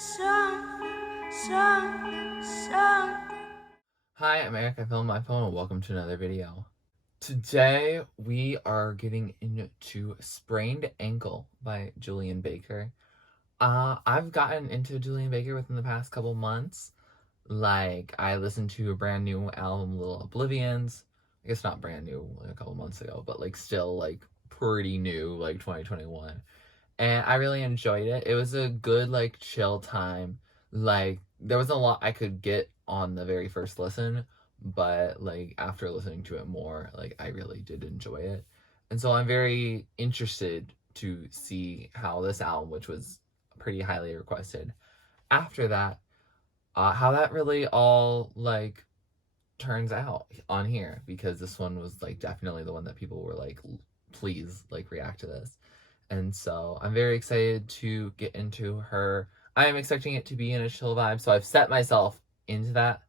Hi, I'm Eric. I filmed my phone and welcome to another video. Today we are getting into Sprained Ankle by Julien Baker. I've gotten into Julien Baker within the past couple months. Like, I listened to a brand new album, Little Oblivions. I guess not brand new, like a couple months ago, but like still like pretty new, like 2021. And I really enjoyed it. It was a good, like, chill time. Like, there was a lot I could get on the very first listen, but like after listening to it more, like I really did enjoy it. And so I'm very interested to see how this album, which was pretty highly requested, after that, how that really all like turns out on here, because this one was like definitely the one that people were like, please like react to this. And so I'm very excited to get into her. I am expecting it to be in a chill vibe, so I've set myself into that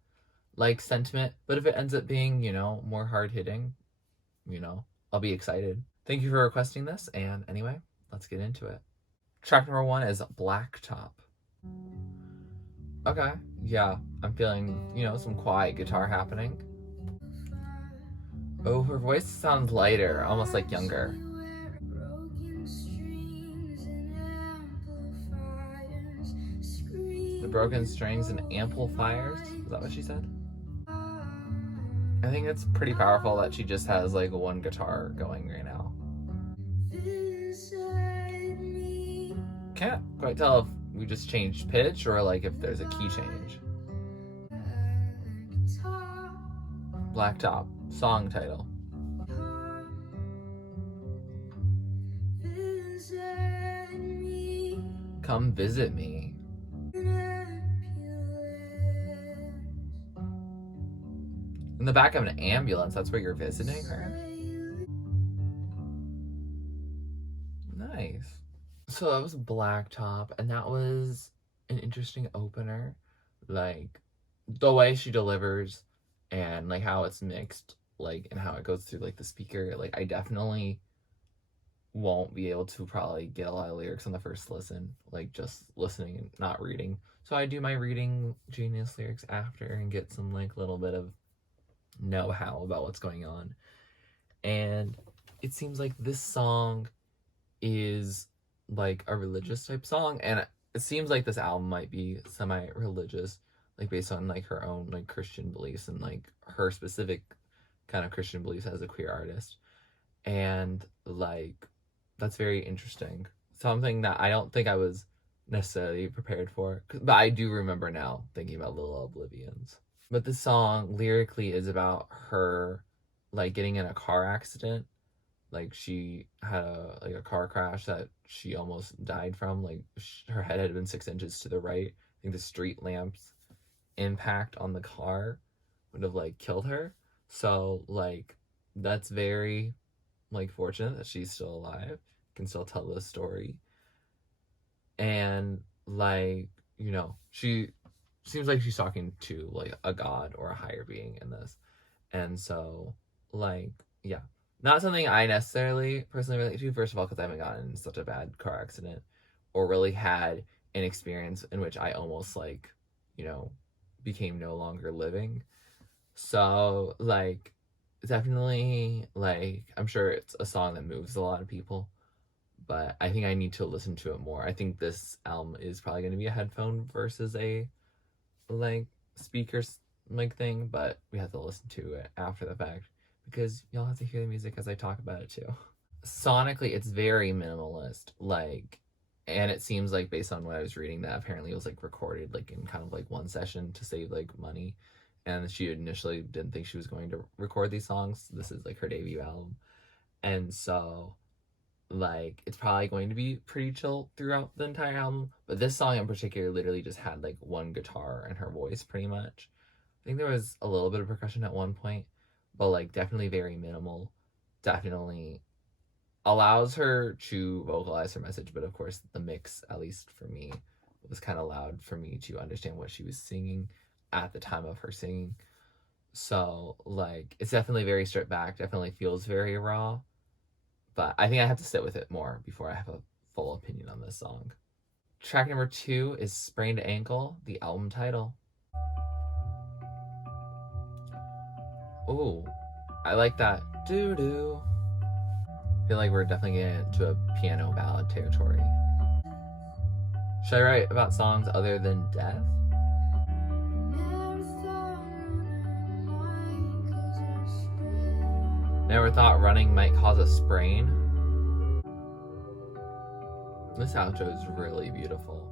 like sentiment. But if it ends up being, more hard hitting, I'll be excited. Thank you for requesting this, and anyway, let's get into it. Track number 1 is Blacktop. Okay, yeah, I'm feeling, some quiet guitar happening. Oh, her voice sounds lighter, almost like younger. The broken strings and amplifiers? Is that what she said? I think it's pretty powerful that she just has like one guitar going right now. Can't quite tell if we just changed pitch or like if there's a key change. Blacktop, song title. Come visit me. In the back of an ambulance, that's where you're visiting her? Nice. So that was Blacktop, and that was an interesting opener. Like, the way she delivers and like how it's mixed, like, and how it goes through like the speaker. Like, I definitely won't be able to probably get a lot of lyrics on the first listen, like just listening and not reading. So I do my reading Genius lyrics after and get some like little bit of know-how about what's going on. And it seems like this song is like a religious type song, and it seems like this album might be semi-religious, like based on like her own like Christian beliefs and like her specific kind of Christian beliefs as a queer artist. And like, that's very interesting, something that I don't think I was necessarily prepared for, but I do remember now thinking about Little Oblivions. But this song lyrically is about her like getting in a car accident. Like, she had a car crash that she almost died from. Like, her head had been 6 inches to the right. I think the street lamps impact on the car would have like killed her. So like, that's very like fortunate that she's still alive, can still tell this story. And like, she seems like she's talking to like a god or a higher being in this. And so like, yeah, not something I necessarily personally relate to, first of all, because I haven't gotten in such a bad car accident or really had an experience in which I almost like, became no longer living. So like, definitely, like, I'm sure it's a song that moves a lot of people, but I think I need to listen to it more. I think this album is probably going to be a headphone versus a like speakers like thing, but we have to listen to it after the fact because y'all have to hear the music as I talk about it too. Sonically, it's very minimalist, like, and it seems like based on what I was reading that apparently it was like recorded like in kind of like one session to save like money, and she initially didn't think she was going to record these songs. This is like her debut album, and so like it's probably going to be pretty chill throughout the entire album, but this song in particular literally just had like one guitar and her voice pretty much. I think there was a little bit of percussion at one point, but like definitely very minimal. Definitely allows her to vocalize her message, but of course the mix, at least for me, was kind of loud for me to understand what she was singing at the time of her singing. So like, it's definitely very stripped back, definitely feels very raw, but I think I have to sit with it more before I have a full opinion on this song. Track number 2 is Sprained Ankle, the album title. Ooh, I like that. Doo doo. I feel like we're definitely getting into a piano ballad territory. Should I write about songs other than death? Never thought running might cause a sprain. This outro is really beautiful.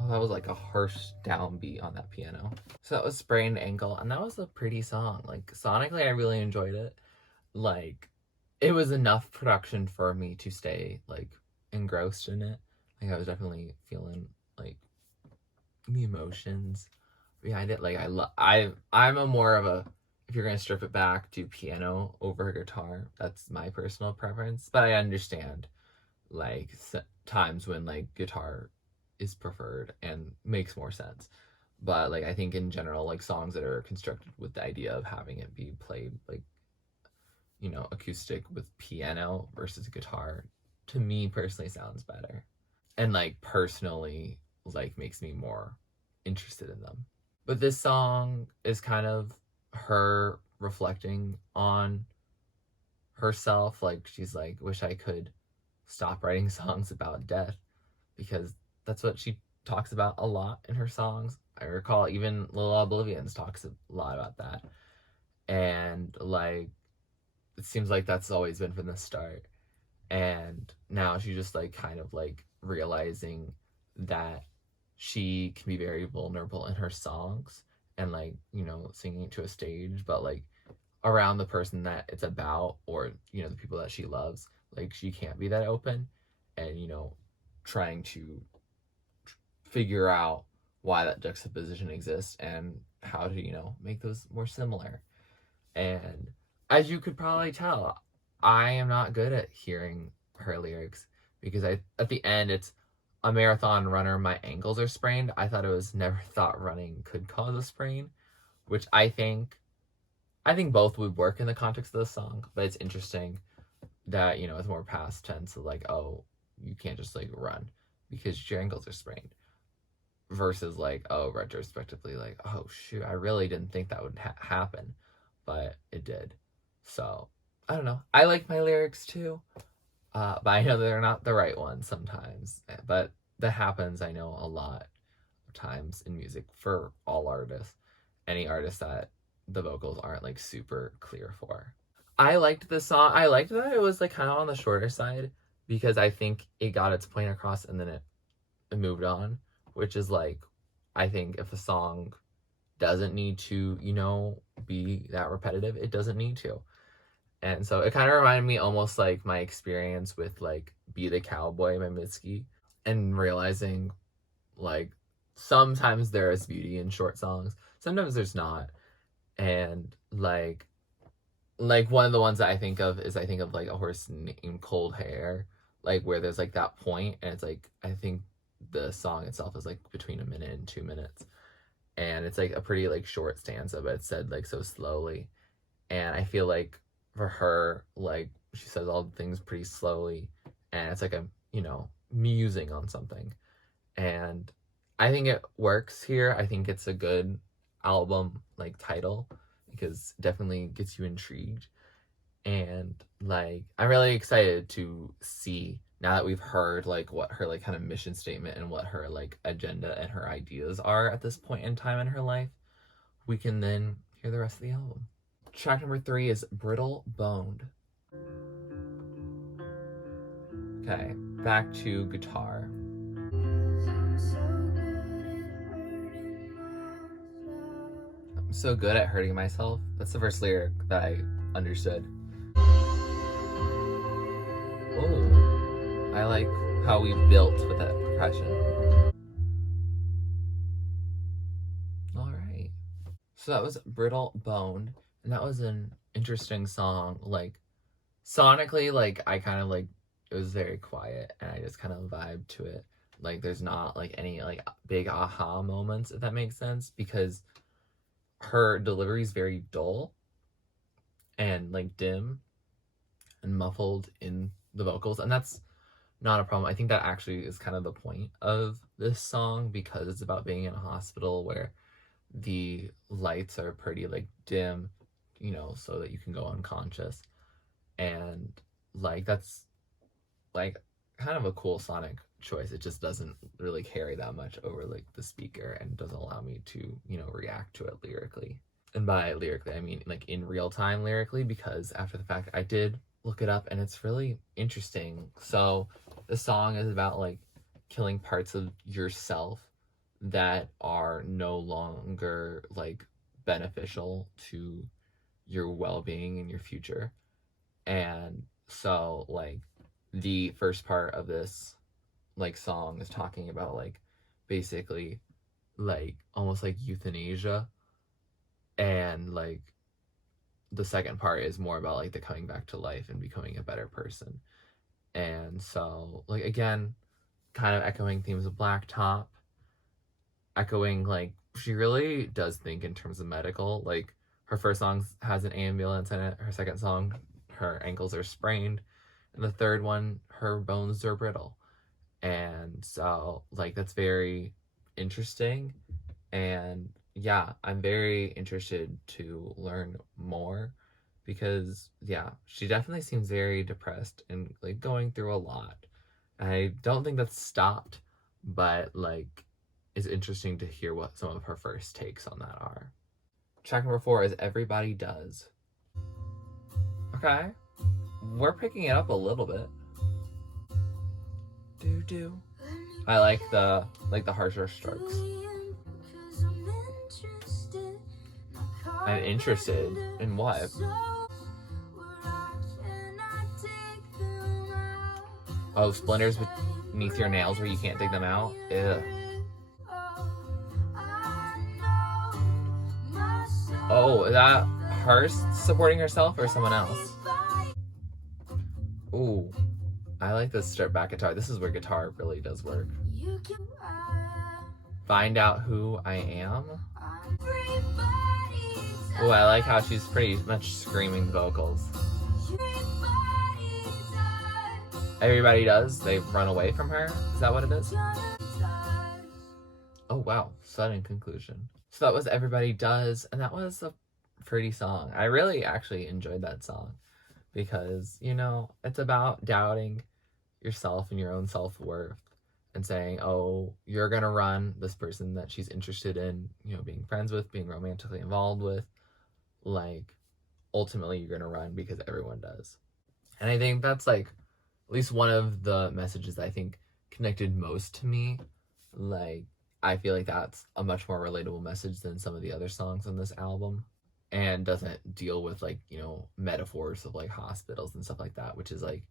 Oh, that was like a harsh downbeat on that piano. So that was Sprained Ankle, and that was a pretty song. Like, sonically, I really enjoyed it. Like, it was enough production for me to stay, like, engrossed in it. Like, I was definitely feeling, like, the emotions behind it. Like, I'm a more of a, if you're gonna strip it back, do piano over guitar. That's my personal preference. But I understand, like, times when, like, guitar is preferred and makes more sense. But, like, I think in general, like, songs that are constructed with the idea of having it be played, like, you know, acoustic with piano versus guitar, to me personally sounds better. And, like, personally, like, makes me more interested in them. But this song is kind of her reflecting on herself. Like, she's like, wish I could stop writing songs about death, because that's what she talks about a lot in her songs. I recall even Lil Oblivions talks a lot about that. And, like, it seems like that's always been from the start. And now she just, like, kind of, like, realizing that she can be very vulnerable in her songs and, like, you know, singing to a stage, but, like, around the person that it's about, or, you know, the people that she loves, like, she can't be that open. And, you know, trying to figure out why that juxtaposition exists and how to, you know, make those more similar. And as you could probably tell, I am not good at hearing her lyrics, because at the end it's a marathon runner, my ankles are sprained. I thought it was never thought running could cause a sprain, which I think both would work in the context of the song. But it's interesting that, you know, it's more past tense of, like, oh, you can't just, like, run because your ankles are sprained, versus, like, oh, retrospectively, like, oh shoot, I really didn't think that would happen, but it did. So I don't know, I like my lyrics too, but I know they're not the right ones sometimes. But that happens, I know, a lot of times in music for all artists, any artist that the vocals aren't, like, super clear for. I liked the song. I liked that it was, like, kind of on the shorter side, because I think it got its point across and then it moved on, which is, like, I think if a song doesn't need to, you know, be that repetitive, it doesn't need to. And so it kind of reminded me almost like my experience with, like, Be the Cowboy by Mitski, and realizing, like, sometimes there is beauty in short songs, sometimes there's not. And, like one of the ones that I think of is, I think of, like, A Horse Named Cold Hair, like, where there's, like, that point and it's like, I think the song itself is, like, between a minute and 2 minutes, and it's, like, a pretty, like, short stanza, but it's said, like, so slowly. And I feel like for her, like, she says all the things pretty slowly, and it's like a, you know, musing on something. And I think it works here. I think it's a good album, like, title, because it definitely gets you intrigued. And, like, I'm really excited to see, now that we've heard, like, what her, like, kind of mission statement and what her, like, agenda and her ideas are at this point in time in her life, we can then hear the rest of the album. Track number 3 is Brittle Boned. Okay, back to guitar. I'm so good at hurting myself. That's the first lyric that I understood. Oh, I like how we built with that percussion. All right. So that was Brittle Boned, and that was an interesting song. Like, sonically, like, I kind of, like, it was very quiet, and I just kind of vibed to it. Like, there's not, like, any, like, big aha moments, if that makes sense, because her delivery is very dull and, like, dim and muffled in the vocals, and that's not a problem. I think that actually is kind of the point of this song, because it's about being in a hospital where the lights are pretty like dim, you know, so that you can go unconscious. And like that's like kind of a cool sonic choice. It just doesn't really carry that much over like the speaker and doesn't allow me to, you know, react to it lyrically. And by lyrically, I mean like in real time lyrically, because after the fact, I did look it up and it's really interesting. So the song is about like killing parts of yourself that are no longer like beneficial to your well-being and your future. And so like the first part of this like song is talking about like basically like almost like euthanasia, and like the second part is more about like the coming back to life and becoming a better person. And so like again, kind of echoing themes of Blacktop, echoing like she really does think in terms of medical. Like her first song has an ambulance in it, her second song her ankles are sprained, and the third one her bones are brittle. And so like that's very interesting. And yeah, I'm very interested to learn more, because yeah, she definitely seems very depressed and like going through a lot. I don't think that's stopped, but like it's interesting to hear what some of her first takes on that are. Track number 4 is Everybody Does. Okay, we're picking it up a little bit. Do. I like the harsher strokes. I'm interested in what? Oh, splinters beneath your nails where you can't dig them out? Ew. Oh, is that her supporting herself or someone else? Ooh, I like this stripped back guitar. This is where guitar really does work. Find out who I am. Ooh, I like how she's pretty much screaming vocals. Everybody does. They run away from her. Is that what it is? Oh wow, sudden conclusion. So that was Everybody Does, and that was a pretty song. I really actually enjoyed that song because, you know, it's about doubting yourself and your own self-worth and saying, oh, you're gonna run this person that she's interested in, you know, being friends with, being romantically involved with. Like, ultimately you're gonna run because everyone does. And I think that's like at least one of the messages that I think connected most to me. Like, I feel like that's a much more relatable message than some of the other songs on this album, and doesn't deal with like, you know, metaphors of like hospitals and stuff like that, which is like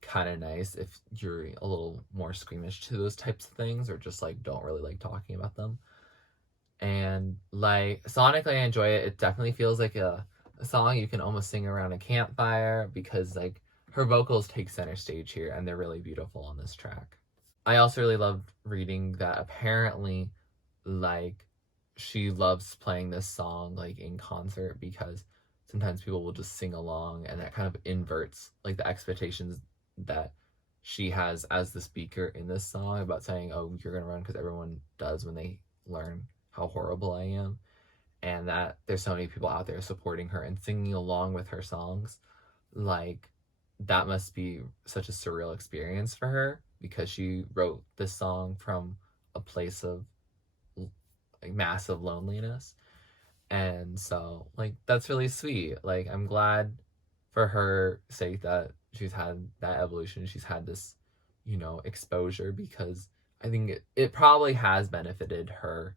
kind of nice if you're a little more squeamish to those types of things, or just like don't really like talking about them. And like sonically I enjoy it. It definitely feels like a song you can almost sing around a campfire, because like her vocals take center stage here and they're really beautiful on this track. I also really loved reading that apparently like she loves playing this song like in concert, because sometimes people will just sing along and that kind of inverts like the expectations that she has as the speaker in this song about saying, oh, you're gonna run because everyone does when they learn how horrible I am. And that there's so many people out there supporting her and singing along with her songs. Like, that must be such a surreal experience for her, because she wrote this song from a place of like massive loneliness. And so like that's really sweet. Like, I'm glad for her sake that she's had that evolution, she's had this, you know, exposure, because I think it probably has benefited her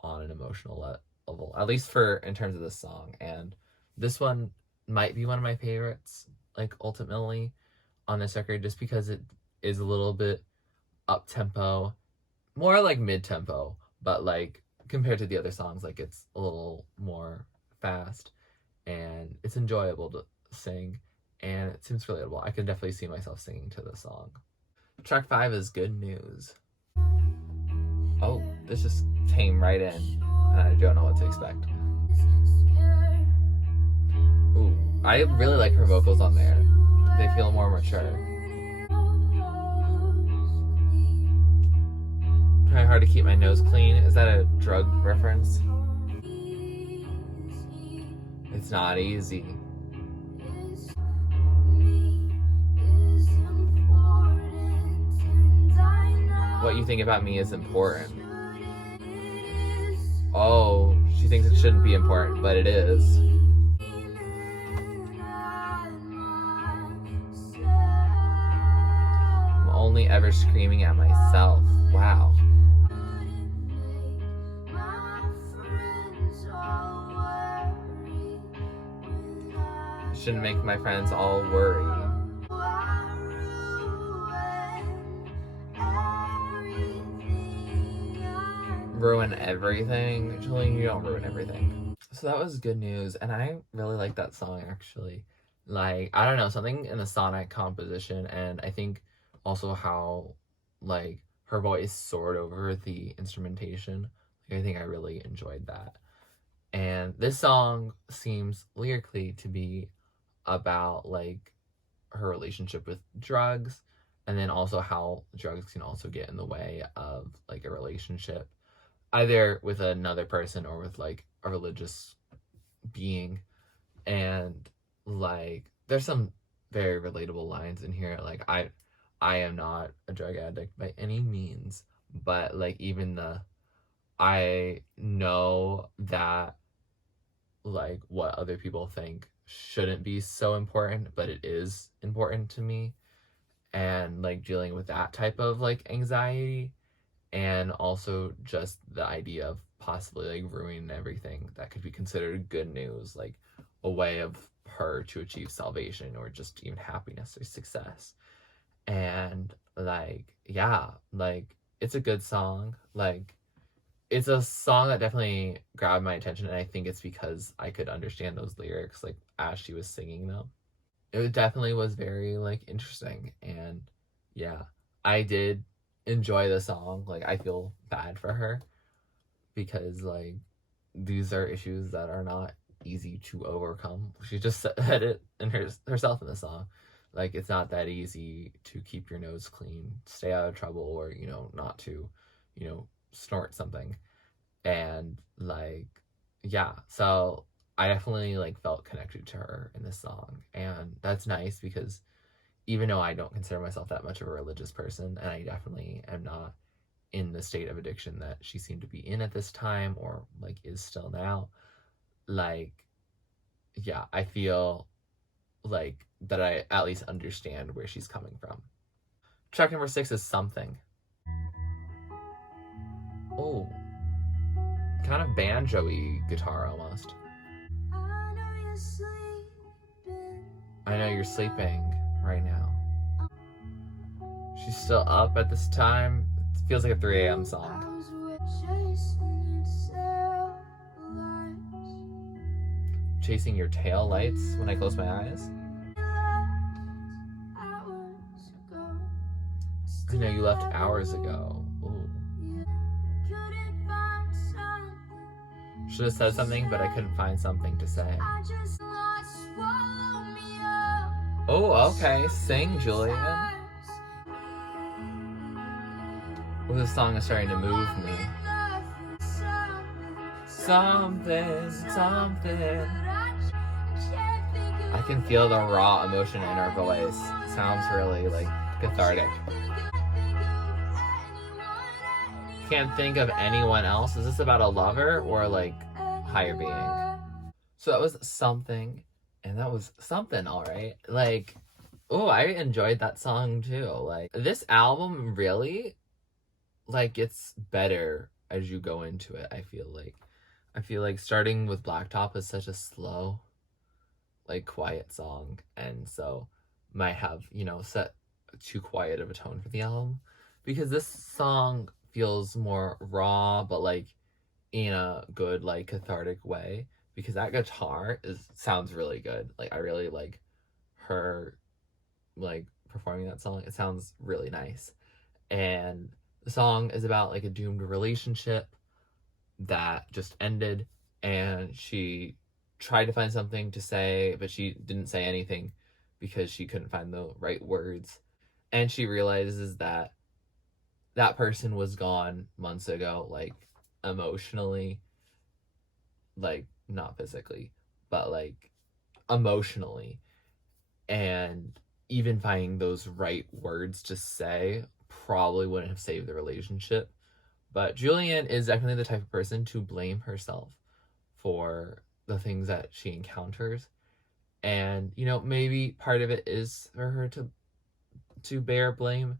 on an emotional level, at least for in terms of this song. And this one might be one of my favorites, like ultimately on this record, just because it is a little bit up tempo, more like mid tempo, but like compared to the other songs, like it's a little more fast, and it's enjoyable to sing, and it seems relatable. I can definitely see myself singing to this song. Track 5 is Good News. Oh, this just came right in, and I don't know what to expect. Ooh, I really like her vocals on there. They feel more mature. Trying hard to keep my nose clean. Is that a drug reference? It's not easy. What you think about me is important. Oh, she thinks it shouldn't be important, but it is. I'm only ever screaming at myself. Wow. Shouldn't make my friends all worry. Ruin everything? Julien, you don't ruin everything. So that was good news, and I really like that song, actually. Like, I don't know, something in the sonic composition, and I think also how, like, her voice soared over the instrumentation. Like, I think I really enjoyed that. And this song seems lyrically to be about, like, her relationship with drugs, and then also how drugs can also get in the way of, like, a relationship, either with another person or with, like, a religious being. And, like, there's some very relatable lines in here. Like, I am not a drug addict by any means, but, like, even I know that, like, what other people think shouldn't be so important, but it is important to me. And, like, dealing with that type of, like, anxiety, and also just the idea of possibly, like, ruining everything that could be considered good news, like a way of her to achieve salvation or just even happiness or success. And, like, yeah, like, it's a good song. Like, it's a song that definitely grabbed my attention, and I think it's because I could understand those lyrics, like, as she was singing them. It definitely was very, like, interesting. And yeah, I did enjoy the song. Like, I feel bad for her because, like, these are issues that are not easy to overcome. She just said it in herself in the song. Like, it's not that easy to keep your nose clean, stay out of trouble, or, not to, snort something. And, like, yeah, so I definitely, like, felt connected to her in this song. And that's nice because even though I don't consider myself that much of a religious person, and I definitely am not in the state of addiction that she seemed to be in at this time, or, like, is still now, like, yeah, I feel like that I at least understand where she's coming from. Track number 6 is Something. Oh, kind of banjo-y guitar almost. I know you're sleeping right now. She's still up at this time. It feels like a 3 a.m. song. Chasing your tail lights when I close my eyes. I know you left hours ago. Ooh. Should have said something, but I couldn't find something to say. Oh, okay. Sing, Julien. Well, this song is starting to move me. Something, something. I can feel the raw emotion in her voice. Sounds really, like, cathartic. Can't think of anyone else. Is this about a lover or, like, higher being? So that was Something, and that was something, all right. Like, oh, I enjoyed that song too. Like, this album really, like, gets better as you go into it. I feel like starting with Blacktop is such a slow, like, quiet song, and so might have, set too quiet of a tone for the album, because this song feels more raw, but, like, in a good, like, cathartic way, because that guitar sounds really good. Like, I really like her, like, performing that song. It sounds really nice. And the song is about, like, a doomed relationship that just ended, and she tried to find something to say, but she didn't say anything because she couldn't find the right words. And she realizes that that person was gone months ago, like emotionally, like not physically, but like emotionally, and even finding those right words to say probably wouldn't have saved the relationship. But Julien is definitely the type of person to blame herself for the things that she encounters. And, maybe part of it is for her to bear blame,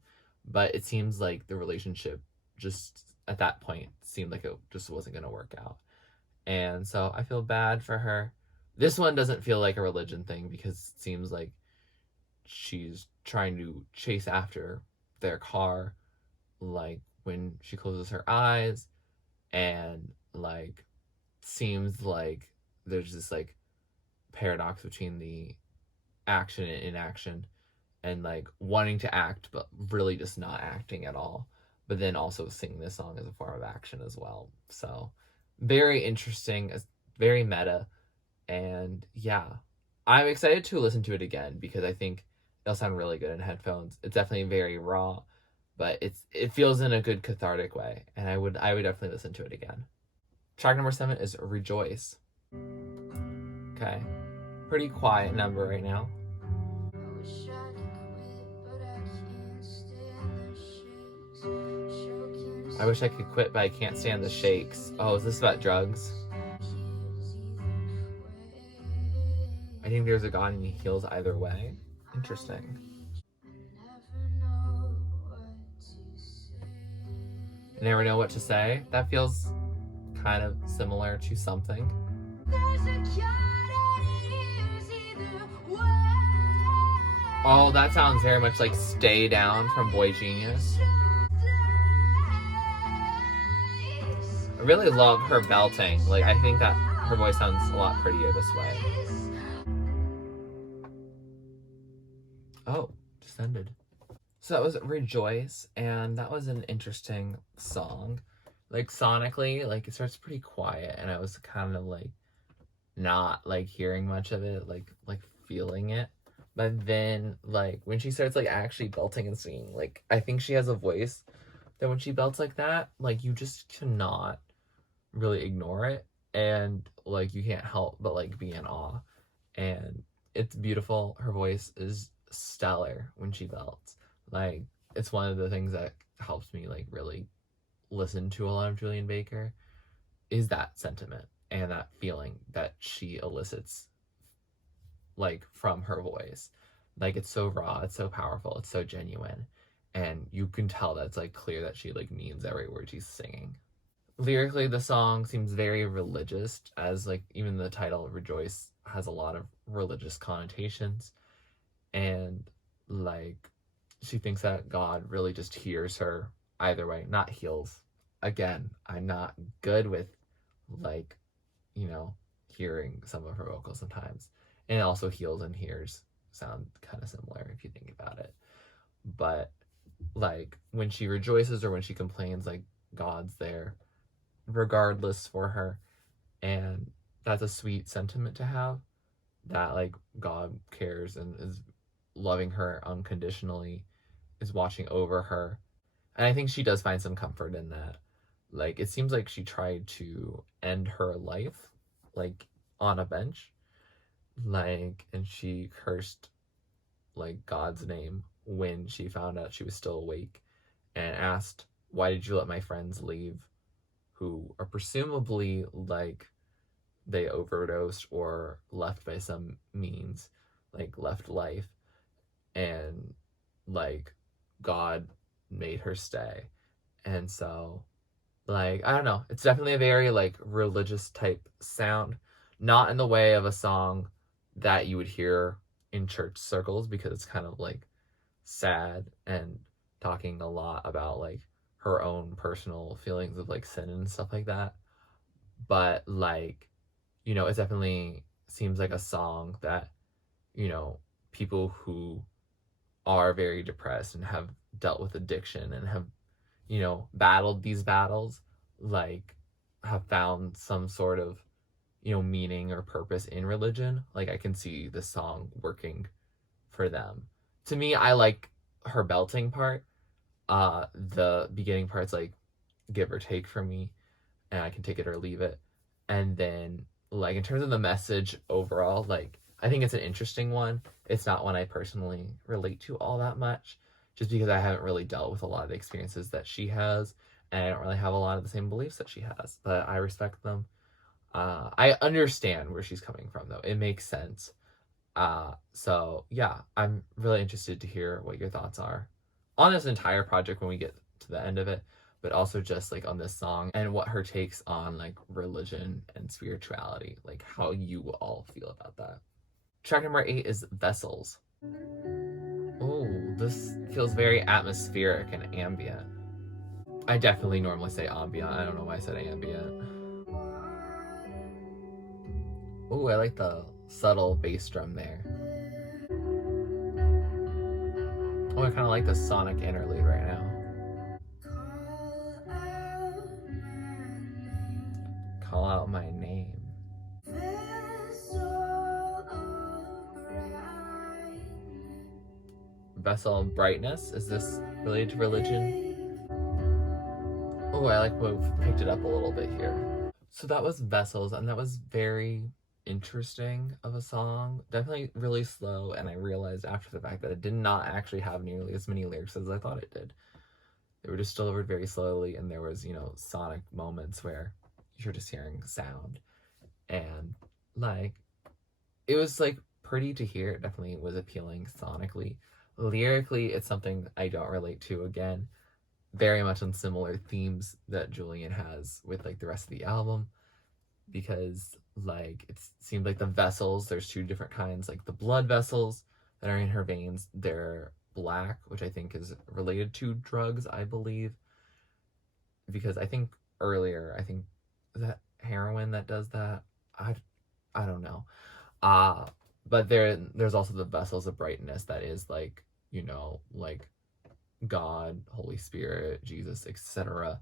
but it seems like the relationship just at that point seemed like it just wasn't going to work out. And so I feel bad for her. This one doesn't feel like a religion thing because it seems like she's trying to chase after their car, like when she closes her eyes, and like seems like there's this like paradox between the action and inaction, and like wanting to act but really just not acting at all, but then also singing this song as a form of action as well. So very interesting, very meta. And yeah, I'm excited to listen to it again because I think it'll sound really good in headphones. It's definitely very raw, but it feels in a good cathartic way, and I would definitely listen to it again. Track number 7 is Rejoice. Okay, pretty quiet number right now. I wish I could quit, but I can't stand the shakes. Oh, is this about drugs? I think there's a God and he heals either way. Interesting. I never know what to say. That feels kind of similar to something. Oh, that sounds very much like Stay Down from Boy Genius. I really love her belting. Like, I think that her voice sounds a lot prettier this way. Oh, just ended. So that was Rejoice, and that was an interesting song. Like, sonically, like, it starts pretty quiet, and I was kind of, like, not, like, hearing much of it, like feeling it. But then, like, when she starts, like, actually belting and singing, like, I think she has a voice that when she belts like that, like, you just cannot really ignore it, and like you can't help but like be in awe. And it's beautiful. Her voice is stellar when she belts. Like, it's one of the things that helps me like really listen to a lot of Julien Baker, is that sentiment and that feeling that she elicits like from her voice. Like, it's so raw, it's so powerful, it's so genuine, and you can tell that it's like clear that she like means every word she's singing. Lyrically, the song seems very religious, as like even the title Rejoice has a lot of religious connotations. And like she thinks that God really just hears her either way, not heals. Again, I'm not good with like, hearing some of her vocals sometimes. And also heals and hears sound kind of similar if you think about it. But like when she rejoices or when she complains, like God's there regardless for her. And that's a sweet sentiment to have, that like God cares and is loving her unconditionally, is watching over her. And I think she does find some comfort in that. Like, it seems like she tried to end her life like on a bench, like, and she cursed like God's name when she found out she was still awake, and asked, why did you let my friends leave, who are presumably like they overdosed or left by some means, like left life, and like God made her stay. And so, like, I don't know, it's definitely a very like religious type sound, not in the way of a song that you would hear in church circles, because it's kind of like sad and talking a lot about like her own personal feelings of like sin and stuff like that. But like, it definitely seems like a song that, people who are very depressed and have dealt with addiction and have, battled these battles, like, have found some sort of, meaning or purpose in religion. Like, I can see this song working for them. To me, I like her belting part, The beginning part's like give or take for me, and I can take it or leave it. And then like in terms of the message overall, like I think it's an interesting one. It's not one I personally relate to all that much, just because I haven't really dealt with a lot of the experiences that she has, and I don't really have a lot of the same beliefs that she has. But I respect them. I understand where she's coming from, though. It makes sense. So yeah, I'm really interested to hear what your thoughts are on this entire project when we get to the end of it, but also just like on this song and what her takes on like religion and spirituality, like how you all feel about that. Track number 8 is Vessels. Oh, this feels very atmospheric and ambient. I definitely normally say ambient. I don't know why I said ambient. Oh, I like the subtle bass drum there. Oh, I kind of like the sonic interlude right now. Call out my name. Vessel of brightness. Is this related to religion? Oh, I like we've picked it up a little bit here. So that was Vessels, and that was very interesting of a song. Definitely really slow, and I realized after the fact that it did not actually have nearly as many lyrics as I thought it did. They were just delivered very slowly, and there was, sonic moments where you're just hearing sound. And like it was like pretty to hear. It definitely was appealing sonically. Lyrically, it's something I don't relate to. Again, very much on similar themes that Julien has with like the rest of the album, because like it seemed like the vessels, there's two different kinds, like the blood vessels that are in her veins, they're black, which I think is related to drugs, I believe, because I think earlier, I think that heroin that does that. I don't know. uh but there's also the vessels of brightness that is like, like God, Holy Spirit, Jesus, etc.,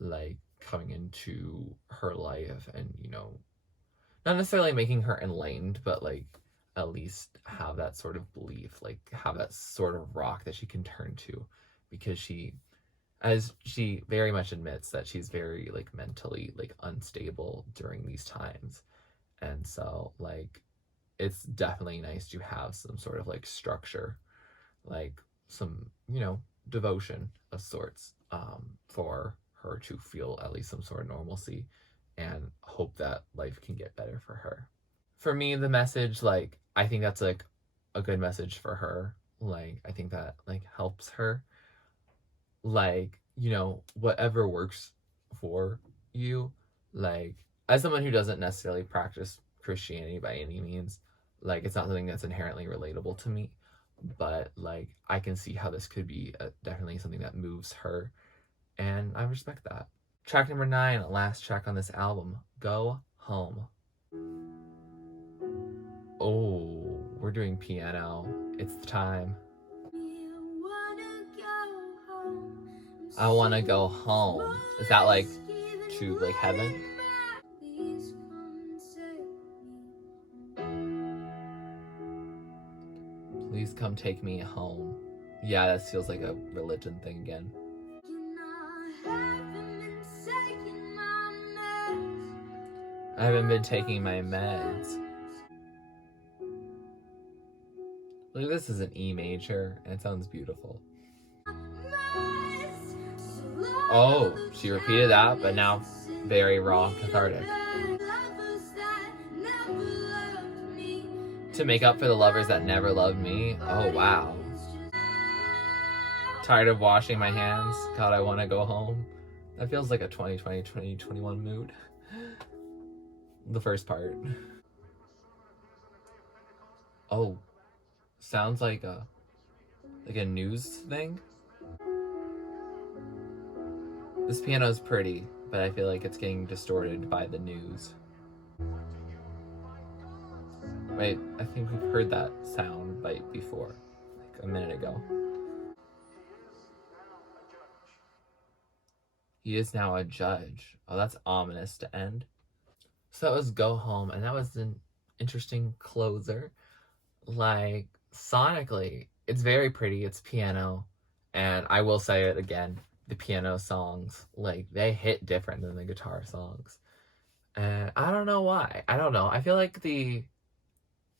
like coming into her life, and not necessarily making her enlightened, but like at least have that sort of belief, like have that sort of rock that she can turn to, because as she very much admits that she's very like mentally like unstable during these times. And so like it's definitely nice to have some sort of like structure, like some, devotion of sorts, for her to feel at least some sort of normalcy and hope that life can get better for her. For me, the message, like, I think that's like a good message for her. Like, I think that like helps her. Like, whatever works for you. Like, as someone who doesn't necessarily practice Christianity by any means, like, it's not something that's inherently relatable to me, but like I can see how this could be definitely something that moves her, and I respect that. Track number 9, last track on this album, Go Home. Oh, we're doing piano. It's the time. I want to go home. Is that like to like heaven? Please come take me home. Yeah, that feels like a religion thing again. I haven't been taking my meds. Look, this is an E major, and it sounds beautiful. Oh, she repeated that, but now very raw, cathartic. To make up for the lovers that never loved me. Oh, wow. Tired of washing my hands. God, I want to go home. That feels like a 2020, 2021 mood. The first part. Oh, sounds like a news thing. This piano is pretty, but I feel like it's getting distorted by the news. Wait, I think we've heard that sound bite before, like a minute ago. He is now a judge. Oh, that's ominous to end. So that was Go Home, and that was an interesting closer. Like, sonically, it's very pretty. It's piano, And I will say it again, the piano songs, like, they hit different than the guitar songs. And I don't know why. I don't know. I feel like the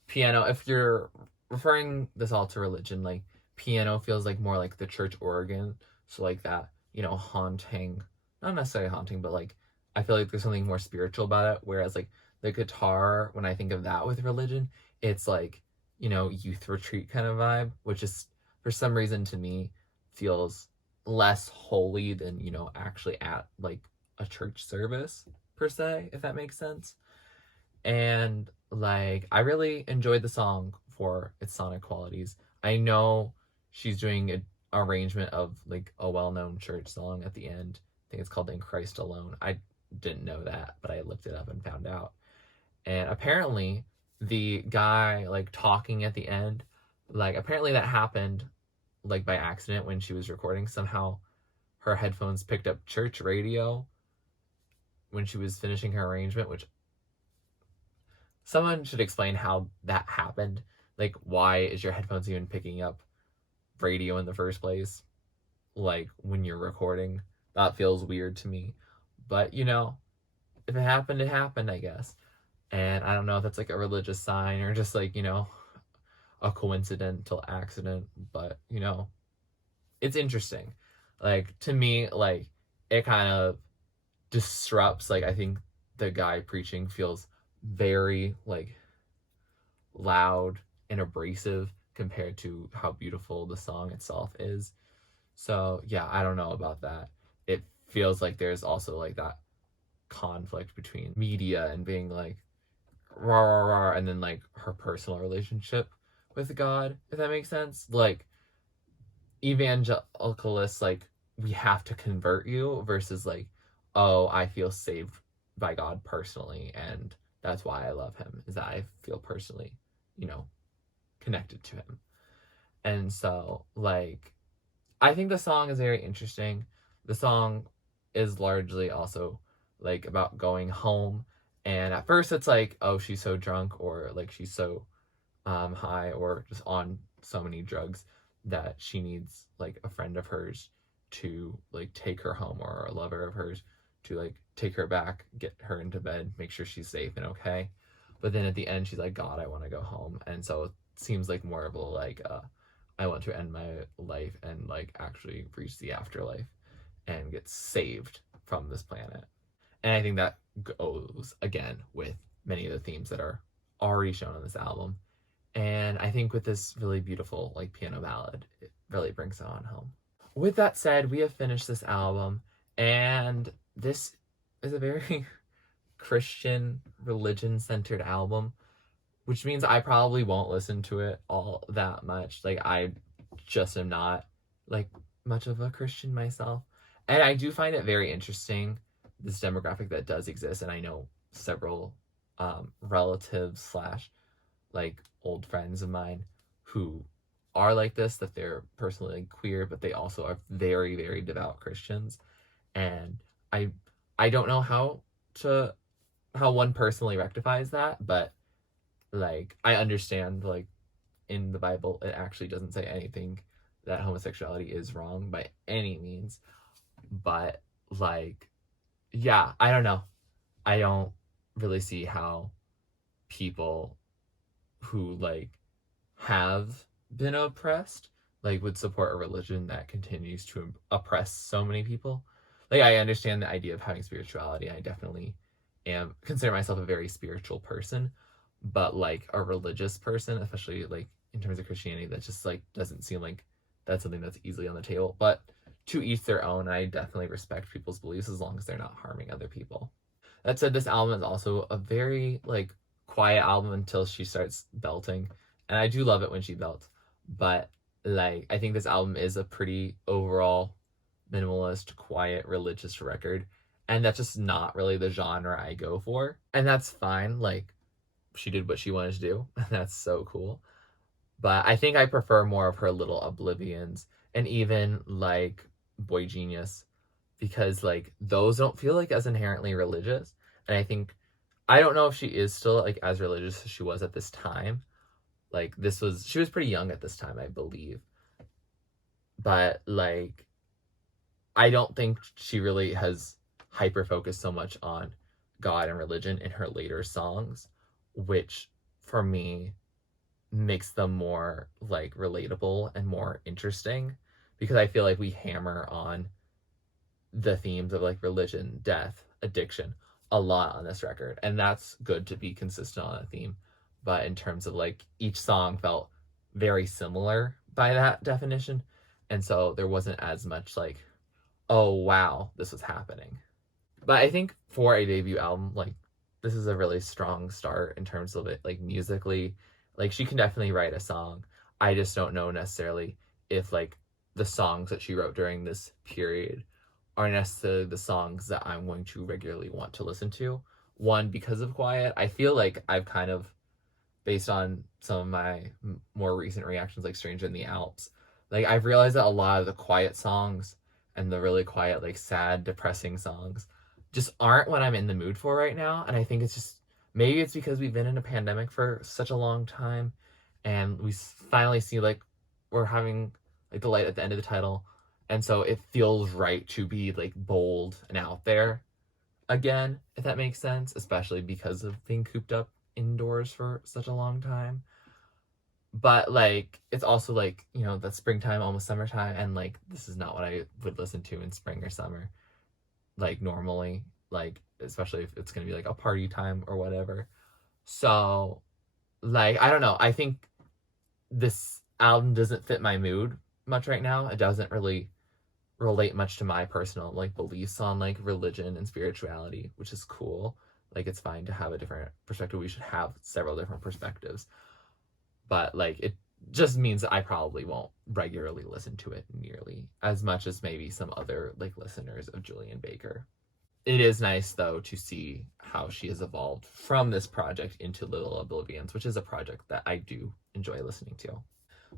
piano, if you're referring this all to religion, like, piano feels like more like the church organ. So, like, that, haunting, not necessarily haunting, but like, I feel like there's something more spiritual about it. Whereas, like, the guitar, when I think of that with religion, it's like, youth retreat kind of vibe, which is, for some reason, to me, feels less holy than, actually at like a church service per se, if that makes sense. And like, I really enjoyed the song for its sonic qualities. I know she's doing an arrangement of like a well-known church song at the end. I think it's called "In Christ Alone." I didn't know that, but I looked it up and found out. And apparently, the guy like talking at the end, like, apparently that happened like by accident when she was recording. Somehow her headphones picked up church radio when she was finishing her arrangement, which someone should explain how that happened. Like, why is your headphones even picking up radio in the first place? Like, when you're recording, that feels weird to me. But, if it happened, it happened, I guess. And I don't know if that's like a religious sign or just like, a coincidental accident, but, it's interesting. Like, to me, like, it kind of disrupts, like, I think the guy preaching feels very like loud and abrasive compared to how beautiful the song itself is. So yeah, I don't know about that. It feels like there's also like that conflict between media and being like rah rah rah, and then like her personal relationship with God, if that makes sense. Like, evangelicalists, like, we have to convert you, versus like, oh, I feel saved by God personally, and that's why I love him, is that I feel personally, connected to him. And so, like, I think the song is very interesting. The song is largely also like about going home, and at first it's like, oh, she's so drunk, or like she's so high, or just on so many drugs that she needs like a friend of hers to like take her home, or a lover of hers to like take her back, get her into bed, make sure she's safe and okay. But then at the end she's like, God, I want to go home. And so it seems like more of a like, I want to end my life and like actually reach the afterlife and get saved from this planet. And I think that goes again with many of the themes that are already shown on this album. And I think with this really beautiful like piano ballad, it really brings it on home. With that said, we have finished this album, and this is a very Christian, religion-centered album, which means I probably won't listen to it all that much. Like, I just am not like much of a Christian myself. And I do find it very interesting, this demographic that does exist. And I know several relatives slash like old friends of mine who are like this, that they're personally like queer, but they also are very, very devout Christians. And I I don't know how one personally rectifies that, but like, I understand, like, in the Bible it actually doesn't say anything that homosexuality is wrong by any means. But like, yeah, I don't know. I don't really see how people who like have been oppressed like would support a religion that continues to oppress so many people. Like, I understand the idea of having spirituality. I definitely consider myself a very spiritual person, but like a religious person, especially like in terms of Christianity, that just like doesn't seem like that's something that's easily on the table. But to each their own. I definitely respect people's beliefs as long as they're not harming other people. That said, this album is also a very like quiet album until she starts belting, and I do love it when she belts. But like, I think this album is a pretty overall minimalist, quiet, religious record, and that's just not really the genre I go for, and that's fine. Like, she did what she wanted to do, and that's so cool. But I think I prefer more of her little oblivions, and even like Boy Genius, because like those don't feel like as inherently religious. And I think, I don't know if she is still like as religious as she was at this time. Like, she was pretty young at this time, I believe. but like I don't think she really has hyper focused so much on God and religion in her later songs, which for me makes them more like relatable and more interesting, because I feel like we hammer on the themes of like religion, death, addiction a lot on this record, and that's good to be consistent on a theme. But in terms of like each song felt very similar by that definition, and so there wasn't as much like, oh wow, this was happening. But I think for a debut album, like this is a really strong start in terms of it, like musically. Like she can definitely write a song. I just don't know necessarily if like the songs that she wrote during this period are necessarily the songs that I'm going to regularly want to listen to. One, because of Quiet. I feel like I've kind of, based on some of my more recent reactions, like Stranger in the Alps, like I've realized that a lot of the quiet songs and the really quiet, like sad, depressing songs just aren't what I'm in the mood for right now. And I think it's just, maybe it's because we've been in a pandemic for such a long time, and we finally see like we're having like the light at the end of the tunnel, and so it feels right to be like bold and out there again, if that makes sense, especially because of being cooped up indoors for such a long time. But like it's also like, you know, that's springtime, almost summertime, and like this is not what I would listen to in spring or summer, like normally, like especially if it's gonna be like a party time or whatever. So like I don't know, I think this album doesn't fit my mood much right now. It doesn't really relate much to my personal like beliefs on like religion and spirituality, which is cool. Like it's fine to have a different perspective. We should have several different perspectives. But like it just means that I probably won't regularly listen to it nearly as much as maybe some other like listeners of Julien Baker. It is nice though to see how she has evolved from this project into Little Oblivions, which is a project that I do enjoy listening to.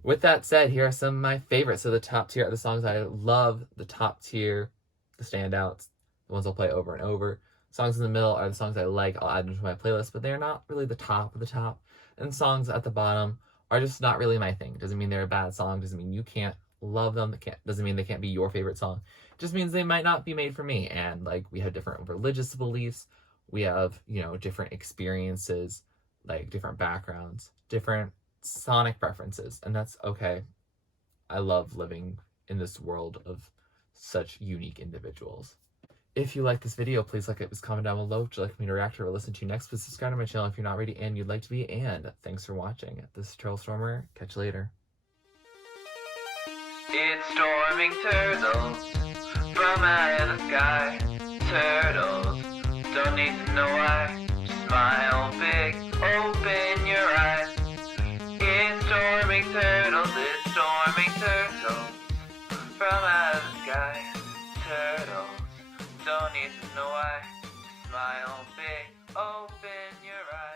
With that said, here are some of my favorites. So the top tier are the songs I love, the top tier, the standouts, the ones I'll play over and over. Songs in the middle are the songs I like. I'll add them to my playlist, but they're not really the top of the top. And songs at the bottom are just not really my thing. Doesn't mean they're a bad song. Doesn't mean you can't love them. Doesn't mean they can't be your favorite song. Just means they might not be made for me. And like we have different religious beliefs. We have, you know, different experiences, like different backgrounds, different sonic preferences, and that's okay. I love living in this world of such unique individuals. If you like this video, please like it, comment down below. Would you like me to react or listen to next? Please subscribe to my channel if you're not already and you'd like to be. And thanks for watching. This is TurtleStormer. Catch you later. It's storming turtles from out of the sky. Turtles don't need to know why. Just smile big, open your eyes. It's storming turtles from out of the sky. Turtles don't need to know why. Just smile big, open your eyes.